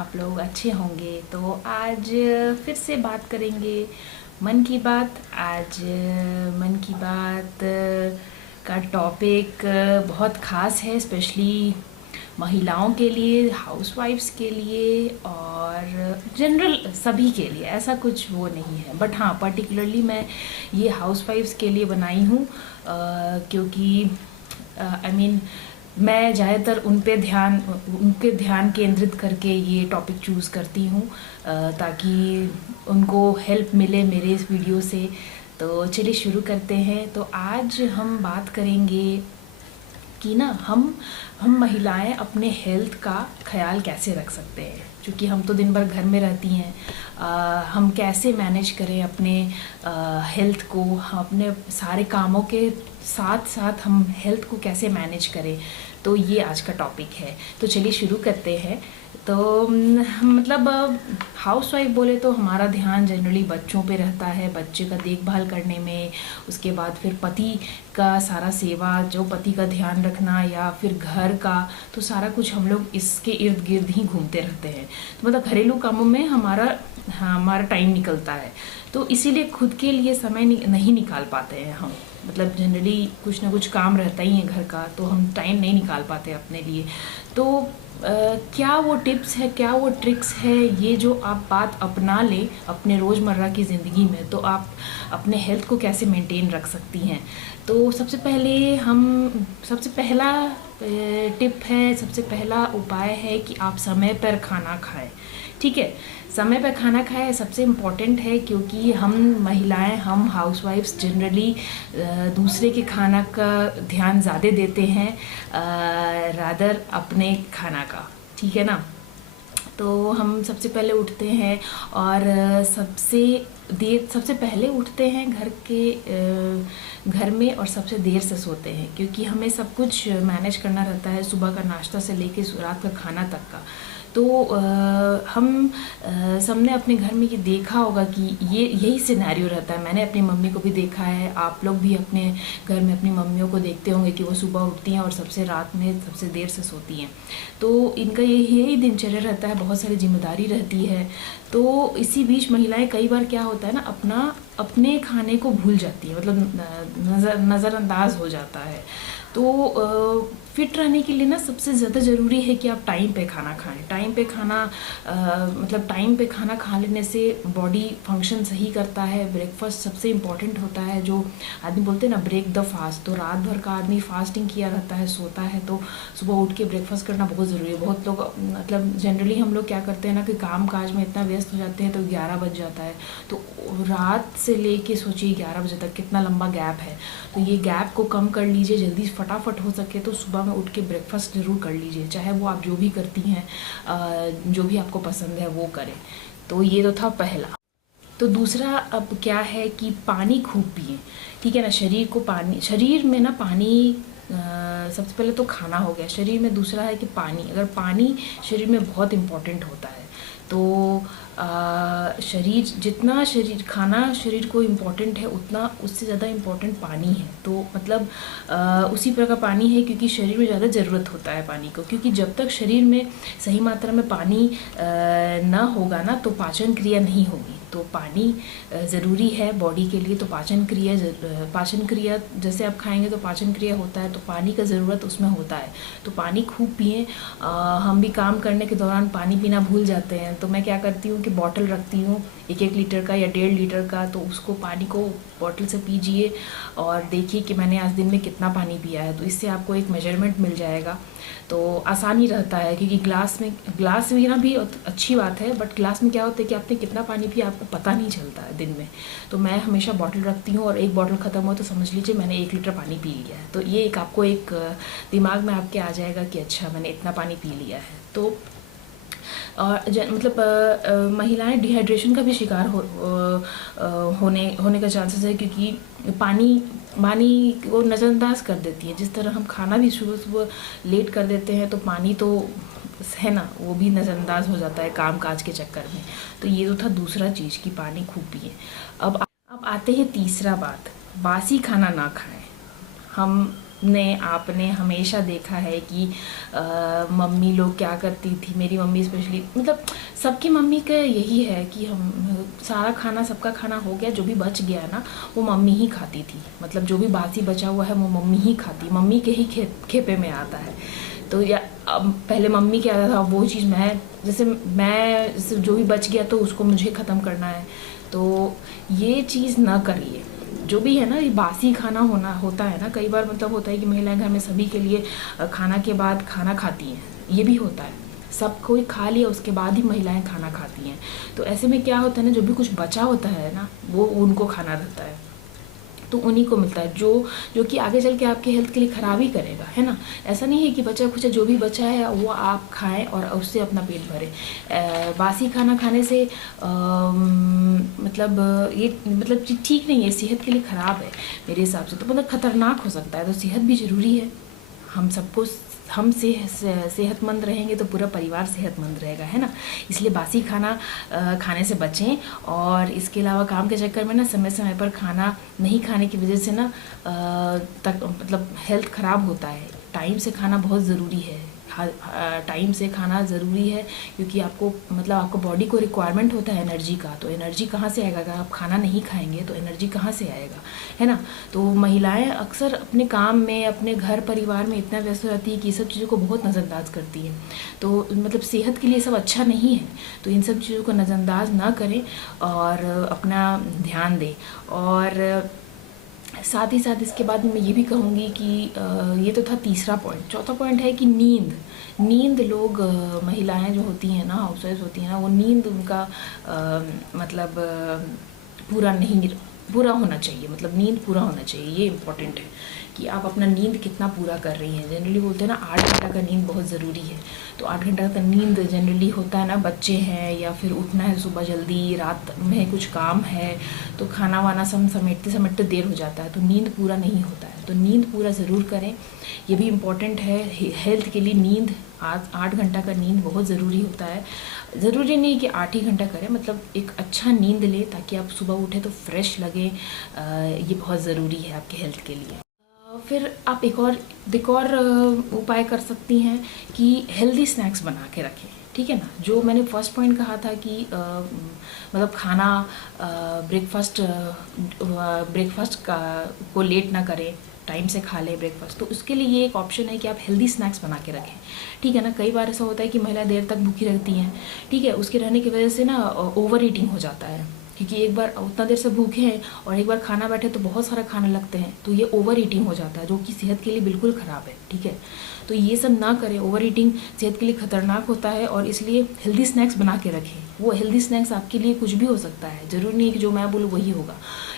आप लोग अच्छे होंगे। तो आज फिर से बात करेंगे मन की बात। आज मन की बात का टॉपिक बहुत ख़ास है, स्पेशली महिलाओं के लिए, हाउसवाइफ्स के लिए और जनरल सभी के लिए। ऐसा कुछ वो नहीं है, बट हाँ पर्टिकुलरली मैं ये हाउसवाइफ्स के लिए बनाई हूँ क्योंकि आई मीन मैं ज़्यादातर उन पे ध्यान केंद्रित करके ये टॉपिक चूज़ करती हूँ ताकि उनको हेल्प मिले मेरे इस वीडियो से। तो चलिए शुरू करते हैं। तो आज हम बात करेंगे कि ना हम महिलाएं अपने हेल्थ का ख्याल कैसे रख सकते हैं, क्योंकि हम तो दिन भर घर में रहती हैं। हम कैसे मैनेज करें अपने हेल्थ को, हम अपने सारे कामों के साथ साथ हम हेल्थ को कैसे मैनेज करें, तो ये आज का टॉपिक है। तो चलिए शुरू करते हैं। तो मतलब हाउस वाइफ बोले तो हमारा ध्यान जनरली बच्चों पे रहता है, बच्चे का देखभाल करने में। उसके बाद फिर पति का सारा सेवा, जो पति का ध्यान रखना, या फिर घर का, तो सारा कुछ हम लोग इसके इर्द गिर्द ही घूमते रहते हैं। तो मतलब घरेलू कामों में हमारा टाइम निकलता है, तो इसीलिए खुद के लिए समय नहीं निकाल पाते हैं हम। मतलब जनरली कुछ ना कुछ काम रहता ही है घर का, तो हम टाइम नहीं निकाल पाते अपने लिए। तो क्या वो टिप्स है, क्या वो ट्रिक्स है, ये जो आप बात अपना लें अपने रोज़मर्रा की ज़िंदगी में, तो आप अपने हेल्थ को कैसे मेंटेन रख सकती हैं। तो सबसे पहला टिप है, सबसे पहला उपाय है कि आप समय पर खाना खाएं। ठीक है, समय पर खाना खाएं सबसे इम्पॉर्टेंट है, क्योंकि हम महिलाएं, हम हाउसवाइफ्स जनरली दूसरे के खाना का ध्यान ज़्यादा देते हैं रादर अपने खाना का। ठीक है ना। तो हम सबसे पहले उठते हैं और सबसे पहले उठते हैं घर में, और सबसे देर से सोते हैं, क्योंकि हमें सब कुछ मैनेज करना रहता है, सुबह का नाश्ता से लेके रात का खाना तक का। तो हम सबने अपने घर में ये देखा होगा कि यही सिनेरियो रहता है। मैंने अपनी मम्मी को भी देखा है, आप लोग भी अपने घर में अपनी मम्मियों को देखते होंगे कि वो सुबह उठती हैं और रात में सबसे देर से सोती हैं। तो इनका यही दिनचर्या रहता है, बहुत सारी जिम्मेदारी रहती है। तो इसी बीच महिलाएं कई बार क्या होता है ना, अपने खाने को भूल जाती है, मतलब नज़रअंदाज हो जाता है। तो फिट रहने के लिए ना सबसे ज़्यादा ज़रूरी है कि आप टाइम पे खाना खाएं। टाइम पे खाना मतलब टाइम पे खाना खा लेने से बॉडी फंक्शन सही करता है। ब्रेकफास्ट सबसे इम्पॉर्टेंट होता है, जो आदमी बोलते हैं ना ब्रेक द फास्ट। तो रात भर का आदमी फास्टिंग किया रहता है, सोता है, तो सुबह उठ के ब्रेकफास्ट करना बहुत ज़रूरी है। बहुत लोग मतलब जनरली हम लोग क्या करते हैं ना कि काम काज में इतना व्यस्त हो जाते हैं, तो 11 बज जाता है। तो रात से लेके सोचिए 11 बजे तक कितना लंबा गैप है। तो ये गैप को कम कर लीजिए, जल्दी फटाफट हो सके तो सुबह में उठ के ब्रेकफास्ट ज़रूर कर लीजिए, चाहे वो आप जो भी करती हैं, जो भी आपको पसंद है वो करें। तो ये तो था पहला। तो दूसरा अब क्या है कि पानी खूब पिए। ठीक है ना, शरीर में ना पानी सबसे पहले तो खाना हो गया शरीर में, दूसरा है कि पानी। अगर पानी शरीर में बहुत इम्पोर्टेंट होता है, तो खाना शरीर को इम्पोर्टेंट है, उतना उससे ज़्यादा इम्पोर्टेंट पानी है। तो मतलब उसी प्रकार पानी है, क्योंकि शरीर में ज़्यादा ज़रूरत होता है पानी को, क्योंकि जब तक शरीर में सही मात्रा में पानी ना होगा ना, तो पाचन क्रिया नहीं होगी। तो पानी ज़रूरी है बॉडी के लिए। तो पाचन क्रिया जैसे आप खाएंगे तो पाचन क्रिया होता है, तो पानी का ज़रूरत उसमें होता है। तो पानी खूब पिएं। हम भी काम करने के दौरान पानी पीना भूल जाते हैं, तो मैं क्या करती हूँ कि बॉटल रखती हूँ 1-1 लीटर का या 1.5 लीटर का। तो उसको पानी को बॉटल से पीजिए और देखिए कि मैंने आज दिन में कितना पानी पिया है। तो इससे आपको एक मेजरमेंट मिल जाएगा, तो आसानी रहता है। क्योंकि ग्लास में ना भी अच्छी बात है, बट ग्लास में क्या होता है कि आपने कितना पानी पिया आपको पता नहीं चलता है दिन में। तो मैं हमेशा बॉटल रखती हूँ, और एक बॉटल ख़त्म हो तो समझ लीजिए मैंने 1 लीटर पानी पी लिया है। तो ये आपको एक दिमाग में आपके आ जाएगा कि अच्छा मैंने इतना पानी पी लिया है। तो और मतलब महिलाएं डिहाइड्रेशन का भी शिकार होने का चांसेस है, क्योंकि पानी को नज़रअंदाज कर देती है। जिस तरह हम खाना भी सुबह लेट कर देते हैं, तो पानी तो है ना, वो भी नज़रअंदाज हो जाता है काम काज के चक्कर में। तो ये तो था दूसरा चीज़ कि पानी खूब पिए। अब आते हैं तीसरा बात, बासी खाना ना खाएं। हम आपने हमेशा देखा है कि मम्मी लोग क्या करती थी, मेरी मम्मी स्पेशली, मतलब सबकी मम्मी का यही है कि हम सारा खाना, सबका खाना हो गया, जो भी बच गया ना वो मम्मी ही खाती थी। मतलब जो भी बासी बचा हुआ है वो मम्मी ही खाती, मम्मी के ही खेपे में आता है। तो या अब पहले मम्मी क्या था वो चीज़ जैसे जो भी बच गया तो उसको मुझे ख़त्म करना है। तो ये चीज़ ना करिए। जो भी है ना, ये बासी खाना होता है ना, कई बार मतलब होता है कि महिलाएं घर में सभी के लिए खाना के बाद खाना खाती हैं, ये भी होता है। सब कोई खा लिया उसके बाद ही महिलाएं खाना खाती हैं। तो ऐसे में क्या होता है ना, जो भी कुछ बचा होता है ना वो उनको खाना रहता है, तो उन्हीं को मिलता है, जो कि आगे चल के आपके हेल्थ के लिए ख़राब ही करेगा, है ना। ऐसा नहीं है कि बचा कुछ जो भी बचा है वो आप खाएं और उससे अपना पेट भरें। बासी खाना खाने से मतलब ये मतलब ठीक नहीं है, सेहत के लिए ख़राब है मेरे हिसाब से, तो मतलब ख़तरनाक हो सकता है। तो सेहत भी ज़रूरी है, हम सबको हम सेहतमंद रहेंगे तो पूरा परिवार सेहतमंद रहेगा, है ना। इसलिए बासी खाना खाने से बचें। और इसके अलावा काम के चक्कर में ना समय समय पर खाना नहीं खाने की वजह से ना मतलब हेल्थ ख़राब होता है। टाइम से खाना बहुत ज़रूरी है, टाइम से खाना ज़रूरी है, क्योंकि आपको बॉडी को रिक्वायरमेंट होता है एनर्जी का। तो एनर्जी कहाँ से आएगा, अगर आप खाना नहीं खाएंगे तो एनर्जी कहाँ से आएगा, है ना। तो महिलाएं अक्सर अपने काम में, अपने घर परिवार में इतना व्यस्त हो जाती है कि ये सब चीज़ों को बहुत नज़रअंदाज करती हैं। तो मतलब सेहत के लिए सब अच्छा नहीं है, तो इन सब चीज़ों को नज़रअंदाज ना करें और अपना ध्यान दें। और साथ ही साथ इसके बाद मैं ये भी कहूँगी कि ये तो था तीसरा पॉइंट। चौथा पॉइंट है कि नींद लोग महिलाएं जो होती हैं ना, हाउसवाइफ होती हैं ना, वो नींद उनका मतलब पूरा होना चाहिए। मतलब नींद पूरा होना चाहिए, ये इम्पोर्टेंट है कि आप अपना नींद कितना पूरा कर रही हैं। जनरली बोलते हैं ना 8 घंटा का नींद बहुत ज़रूरी है। तो 8 घंटा का नींद जनरली होता है ना, बच्चे हैं या फिर उठना है सुबह जल्दी, रात में कुछ काम है, तो खाना वाना सब समेटते समेटते देर हो जाता है, तो नींद पूरा नहीं होता है। तो नींद पूरा ज़रूर करें, ये भी इम्पॉर्टेंट है हेल्थ के लिए। नींद 8 घंटा का नींद बहुत ज़रूरी होता है। ज़रूरी नहीं कि 8 ही घंटा करें, मतलब एक अच्छा नींद लें ताकि आप सुबह उठें तो फ्रेश लगे। ये बहुत ज़रूरी है आपके हेल्थ के लिए। फिर आप एक और उपाय कर सकती हैं कि हेल्दी स्नैक्स बना के रखें, ठीक है ना। जो मैंने फर्स्ट पॉइंट कहा था कि मतलब खाना ब्रेकफास्ट को लेट ना करें, टाइम से खा लें ब्रेकफास्ट, तो उसके लिए ये एक ऑप्शन है कि आप हेल्दी स्नैक्स बना के रखें, ठीक है ना। कई बार ऐसा होता है कि महिलाएं देर तक भूखी रहती हैं, ठीक है, उसके रहने की वजह से ना ओवर ईटिंग हो जाता है, क्योंकि एक बार उतना देर से भूखे हैं और एक बार खाना बैठे तो बहुत सारा खाने लगते हैं, तो ये ओवर ईटिंग हो जाता है, जो कि सेहत के लिए बिल्कुल ख़राब है, ठीक है। तो ये सब ना करें, ओवर ईटिंग सेहत के लिए खतरनाक होता है। और इसलिए हेल्दी स्नैक्स बना के रखें। वो हेल्दी स्नैक्स आपके लिए कुछ भी हो सकता है, ज़रूरी नहीं है कि जो मैं बोलूँ वही होगा।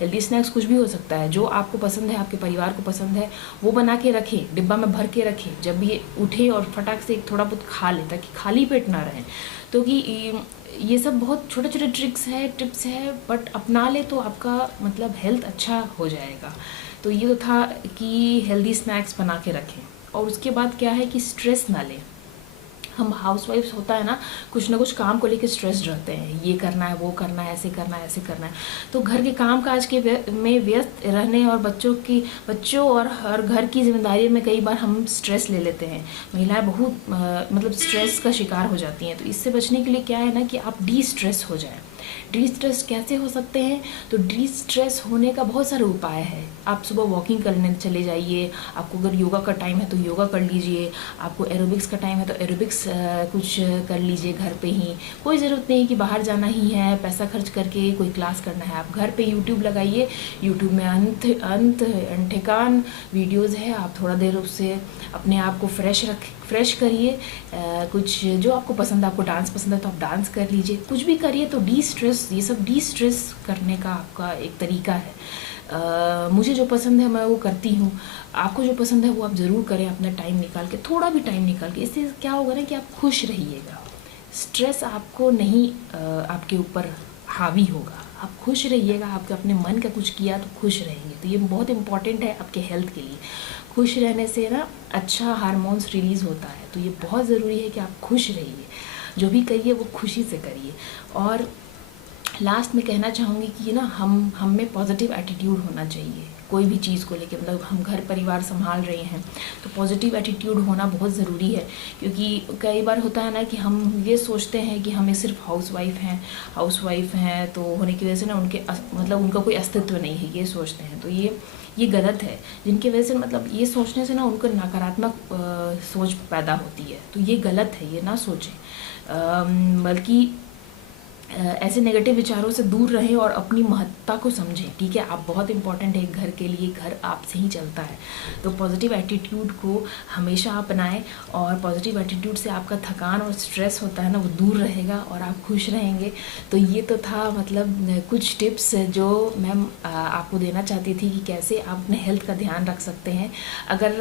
हेल्दी स्नैक्स कुछ भी हो सकता है, जो आपको पसंद है, आपके परिवार को पसंद है, वो बना के रखें, डिब्बा में भर के रखें। जब ये उठे और फटाक से थोड़ा बहुत खा ले, ताकि खाली पेट ना रहें। तो कि ये सब बहुत छोटे छोटे टिप्स है, बट अपना ले तो आपका मतलब हेल्थ अच्छा हो जाएगा। तो ये तो था कि हेल्दी स्नैक्स बना के रखें। और उसके बाद क्या है कि स्ट्रेस ना लें। हम हाउसवाइफ्स होता है ना, कुछ ना कुछ काम को लेकर स्ट्रेस्ड रहते हैं, ये करना है, वो करना है, ऐसे करना है, ऐसे करना है। तो घर के काम काज में व्यस्त रहने और बच्चों और घर की जिम्मेदारी में कई बार हम स्ट्रेस ले लेते हैं। महिलाएं बहुत मतलब स्ट्रेस का शिकार हो जाती हैं। तो इससे बचने के लिए क्या है ना कि आप डी स्ट्रेस हो जाएं। डी स्ट्रेस कैसे हो सकते हैं? तो डी स्ट्रेस होने का बहुत सारे उपाय है। आप सुबह वॉकिंग करने चले जाइए, आपको अगर योगा का टाइम है तो योगा कर लीजिए, आपको एरोबिक्स का टाइम है तो एरोबिक्स कुछ कर लीजिए घर पे ही। कोई ज़रूरत नहीं कि बाहर जाना ही है, पैसा खर्च करके कोई क्लास करना है। आप घर पे यूट्यूब लगाइए, यूट्यूब में ठिकान वीडियोज़ है, आप थोड़ा देर उससे अपने आप को फ्रेश करिए। कुछ जो आपको पसंद है, आपको डांस पसंद है तो आप डांस कर लीजिए, कुछ भी करिए। तो डी स्ट्रेस, ये सब डी स्ट्रेस करने का आपका एक तरीका है। मुझे जो पसंद है मैं वो करती हूँ, आपको जो पसंद है वो आप ज़रूर करें अपना टाइम निकाल के, थोड़ा भी टाइम निकाल के। इससे क्या होगा ना कि आप खुश रहिएगा, स्ट्रेस आपको नहीं आपके ऊपर हावी होगा। आप खुश रहिएगा, आपके अपने मन का कुछ किया तो खुश रहेंगे। तो ये बहुत इंपॉर्टेंट है आपके हेल्थ के लिए। खुश रहने से ना अच्छा हार्मोन्स रिलीज़ होता है, तो ये बहुत ज़रूरी है कि आप खुश रहिए, जो भी करिए वो खुशी से करिए। और लास्ट में कहना चाहूँगी कि ना हम में पॉजिटिव एटीट्यूड होना चाहिए कोई भी चीज़ को लेके, मतलब हम घर परिवार संभाल रहे हैं तो पॉजिटिव एटीट्यूड होना बहुत ज़रूरी है। क्योंकि कई बार होता है ना कि हम ये सोचते हैं कि हमें सिर्फ हाउसवाइफ हैं तो होने की वजह से ना मतलब उनका कोई अस्तित्व नहीं है, ये सोचते हैं। तो ये गलत है, जिनकी वजह से मतलब ये सोचने से ना उनको नकारात्मक सोच पैदा होती है, तो ये गलत है, ये ना सोचें। बल्कि ऐसे नेगेटिव विचारों से दूर रहें और अपनी महत्ता को समझें। ठीक है, आप बहुत इंपॉर्टेंट है घर के लिए, घर आपसे ही चलता है। तो पॉजिटिव एटीट्यूड को हमेशा अपनाएं और पॉजिटिव एटीट्यूड से आपका थकान और स्ट्रेस होता है ना वो दूर रहेगा और आप खुश रहेंगे। तो ये तो था मतलब कुछ टिप्स जो मैं आपको देना चाहती थी कि कैसे आप अपने हेल्थ का ध्यान रख सकते हैं। अगर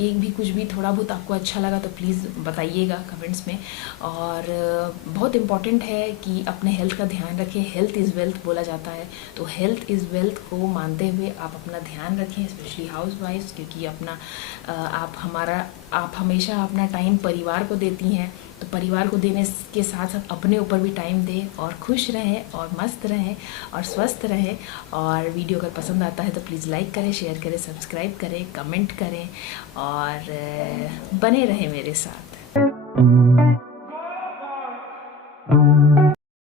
एक भी कुछ भी थोड़ा बहुत आपको अच्छा लगा तो प्लीज़ बताइएगा कमेंट्स में। और बहुत इम्पॉर्टेंट है कि अपने हेल्थ का ध्यान रखें, हेल्थ इज़ वेल्थ बोला जाता है, तो हेल्थ इज़ वेल्थ को मानते हुए आप अपना ध्यान रखें, स्पेशली हाउसवाइफ्स, क्योंकि आप हमेशा अपना टाइम परिवार को देती हैं, तो परिवार को देने के साथ साथ अपने ऊपर भी टाइम दें और खुश रहें और मस्त रहें और स्वस्थ रहें। और वीडियो अगर पसंद आता है तो प्लीज़ लाइक करें, शेयर करें, सब्सक्राइब करें, कमेंट करें और बने रहें मेरे साथ।